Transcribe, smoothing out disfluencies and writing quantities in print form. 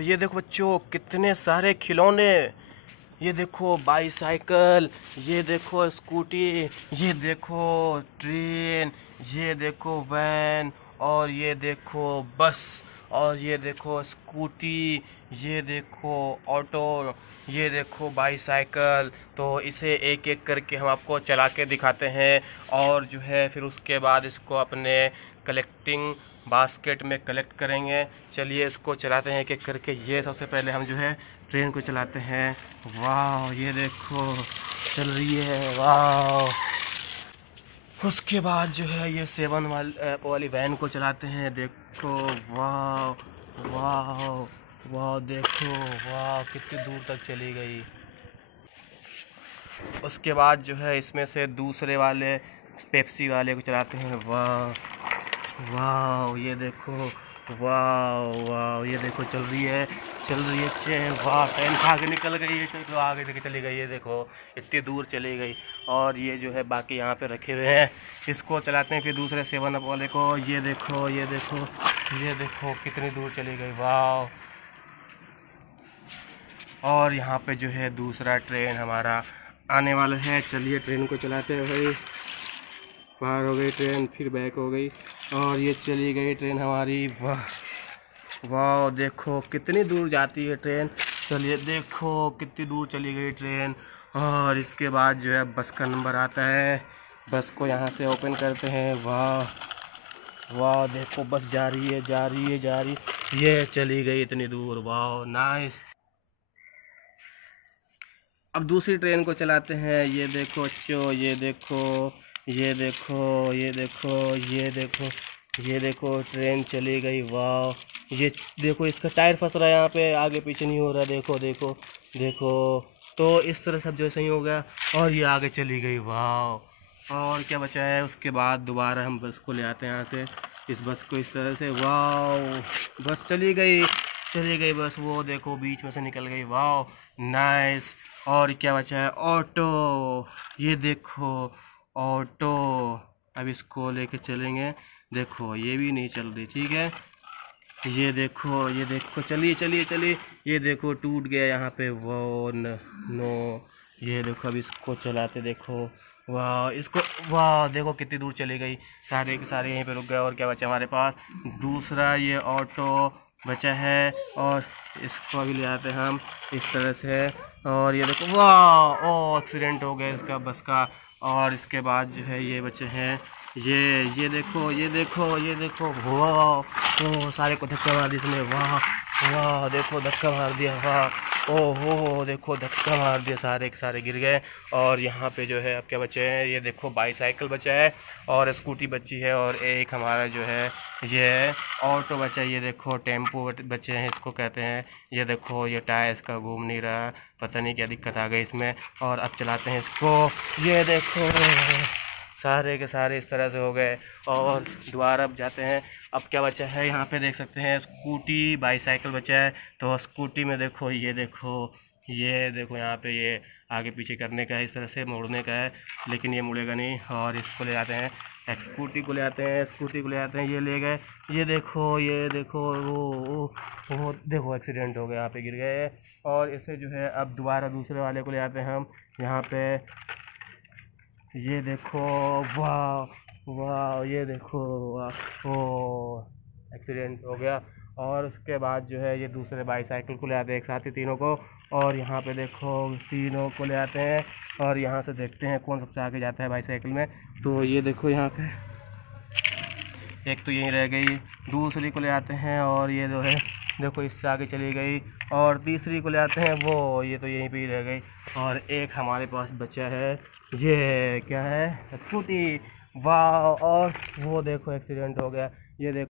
ये देखो बच्चों, कितने सारे खिलौने। ये देखो बाईसाइकिल, ये देखो स्कूटी, ये देखो ट्रेन, ये देखो वैन, और ये देखो बस, और ये देखो स्कूटी, ये देखो ऑटो, ये देखो बाईसाइकिल। तो इसे एक एक करके हम आपको चला के दिखाते हैं, और जो है फिर उसके बाद इसको अपने कलेक्टिंग बास्केट में कलेक्ट करेंगे। चलिए इसको चलाते हैं एक एक करके। ये सबसे पहले हम जो है ट्रेन को चलाते हैं। वाह, ये देखो चल रही है, वाह। उसके बाद जो है ये 7 वाली वैन को चलाते हैं। देखो, वाह वाह वाह, देखो वाह कितनी दूर तक चली गई। उसके बाद जो है इसमें से दूसरे वाले पेप्सी वाले को चलाते हैं। वाह वाह, ये देखो, वाह वाह, ये देखो चल रही है, चल रही है ट्रेन। वाह, ट्रेन आगे निकल गई है, चलो आगे लेके चली गई है, देखो इतनी दूर चली गई। और ये जो है बाकी यहाँ पे रखे हुए हैं, इसको चलाते हैं फिर दूसरे 7 वाले को। ये देखो, ये देखो, ये देखो कितनी दूर चली गई, वाह। और यहाँ पे जो है दूसरा ट्रेन हमारा आने वाला है। चलिए ट्रेन को चलाते हैं भाई। पार हो गई ट्रेन, फिर बैक हो गई, और ये चली गई ट्रेन हमारी। वाह वाह, देखो कितनी दूर जाती है ट्रेन। चलिए देखो कितनी दूर चली गई ट्रेन। और इसके बाद जो है बस का नंबर आता है, बस को यहाँ से ओपन करते हैं। वाह वाह, देखो बस जा रही है, जा रही है, जा रही, ये चली गई इतनी दूर। वाह, नाइस। अब दूसरी ट्रेन को चलाते हैं। ये देखो बच्चों, ये देखो, ये देखो, ये देखो, ये देखो, ये देखो ट्रेन चली गई। वाह, ये देखो इसका टायर फंस रहा है यहाँ पे, आगे पीछे नहीं हो रहा। देखो देखो देखो, तो इस तरह सब जो सही हो गया, और ये आगे चली गई। वाह, और क्या बचा है? उसके बाद दोबारा हम बस को ले आते हैं यहाँ से, इस बस को इस तरह से। वाह, बस चली गई, चली गई बस, वो देखो बीच में से निकल गई। वाह, नाइस। और क्या बचा है? ऑटो, ये देखो ऑटो। अब इसको लेके चलेंगे। देखो ये भी नहीं चल रही, ठीक है। ये देखो, ये देखो, चलिए चलिए चलिए, ये देखो टूट गया यहाँ पे। वो नो, ये देखो अब इसको चलाते, देखो, वाह इसको, वाह देखो कितनी दूर चली गई। सारे के सारे यहीं पे रुक गए। और क्या बचा हमारे पास? दूसरा ये ऑटो बचा है, और इसको अभी ले आते हैं हम इस तरह से। और ये देखो, वाह, ओ एक्सीडेंट हो गया इसका बस का। और इसके बाद जो है ये बचे हैं, ये देखो, ये देखो, ये देखो, वाह, ओ सारे को धक्का मार दिया इसने। वाह वाह, देखो धक्का मार दिया। वाह, ओ हो, देखो धक्का मार दिया, सारे के सारे गिर गए। और यहाँ पे जो है अब क्या बचे हैं? ये देखो बाईसाइकिल बचा है, और स्कूटी बची है, और एक हमारा जो है ये ऑटो बचा है। ये देखो टेम्पो बचे हैं, इसको कहते हैं। ये देखो ये टायर इसका घूम नहीं रहा, पता नहीं क्या दिक्कत आ गई इसमें। और अब चलाते हैं इसको। ये देखो सारे के सारे इस तरह से हो गए। और दोबारा अब जाते हैं। अब क्या बचा है? यहाँ पे देख सकते हैं स्कूटी, बाईसाइकिल बचा है। तो स्कूटी में देखो, ये देखो, ये देखो यहाँ पे ये आगे पीछे करने का है, इस तरह से मोड़ने का है, लेकिन ये मुड़ेगा नहीं। और इसको ले आते हैं, स्कूटी को ले आते हैं, स्कूटी को ले आते हैं। ये ले गए, ये देखो, ये देखो, वो देखो एक्सीडेंट हो गया, यहाँ पे गिर गए। और इसे जो है अब दोबारा दूसरे वाले को ले आते हैं हम यहाँ पे। ये देखो, वाह वाह, ये देखो, वाह, ओ एक्सीडेंट हो गया। और उसके बाद जो है ये दूसरे बाईसाइकिल को ले आते हैं, एक साथ ही तीनों को। और यहाँ पे देखो तीनों को ले आते हैं, और यहाँ से देखते हैं कौन सबसे आगे जाता है बाईसाइकिल में। तो ये देखो यहाँ पे एक तो यहीं रह गई, दूसरी को ले आते हैं, और ये जो है देखो इससे आगे चली गई। और तीसरी को ले आते हैं, वो ये तो यहीं पे ही रह गई। और एक हमारे पास बचा है, ये क्या है? स्कूटी। वाह, और वो देखो एक्सीडेंट हो गया। ये देखो